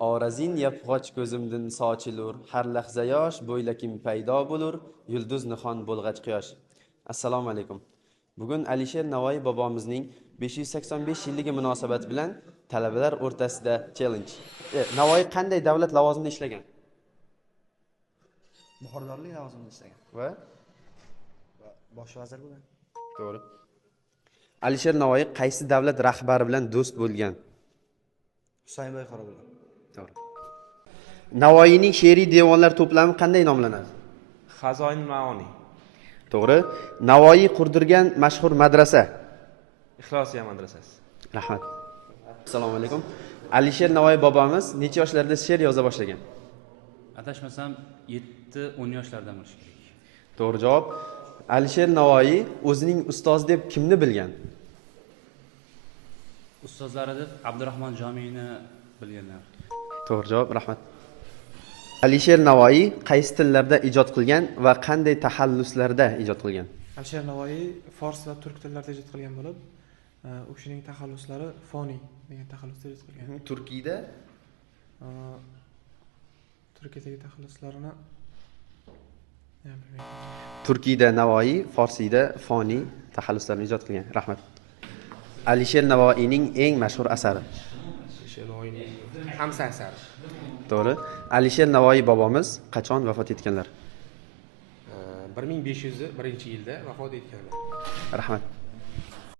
Orazin yapg'och ko'zimdin sochilur, har lahza yosh bo'ylakim paydo bo'lur, yulduz nihon bo'lg'ach quyosh. Assalomu alaykum. Bugun Alisher Navoiy bobomizning 585 yilligi munosabati bilan talabalar o'rtasida challenge. Navoiy qanday davlat lavozimida ishlagan? Muhordorlik lavozimida ishlagan Va bosh vazir bo'lgan. to'g'ri. Alisher Navoiy qaysi davlat rahbari bilan do'st bo'lgan? Husaynboy Qora bilan. To'g'ri. Navoiyning she'riy devonlar to'plami qanday nomlanadi? Xazoin Maoni. To'g'ri. Navoiy qurdirgan mashhur madrasa? Ixlosiya madrasasi. Rahmat. Assalomu alaykum. Alisher Navoiy bobomiz necha yoshlarda she'r yoza boshlagan? Adashmasam 7-10 yoshlardan bo'lishi kerak. To'g'ri javob. Alisher Navoiy o'zining ustozi deb kimni bilgan? Ustozlari deb Abdurahmon Jomiyni bilganlar. To'g'ri javob. Rahmat. Alisher Navoiy qaysi tillarda ijod qilgan va qanday taxalluslarda ijod qilgan? Alisher Navoiy fors va turk tillarida ijod qilgan bo'lib, u kishining taxalluslari foniy degan taxallusda ijod qilgan. Turkiyada Turkiyadagi taxalluslarini bilmayman. Turkiyada Navoiy, Forsiyda foniy taxalluslarni ijod qilgan. Rahmat. Alisher Navoiyning eng mashhur asari? Alisher Navoiyning Hamsa asari. To'g'ri. Alisher Navoiy bobomiz qachon vafot etganlar? 1501-yilda vafot etganlar. Rahmat.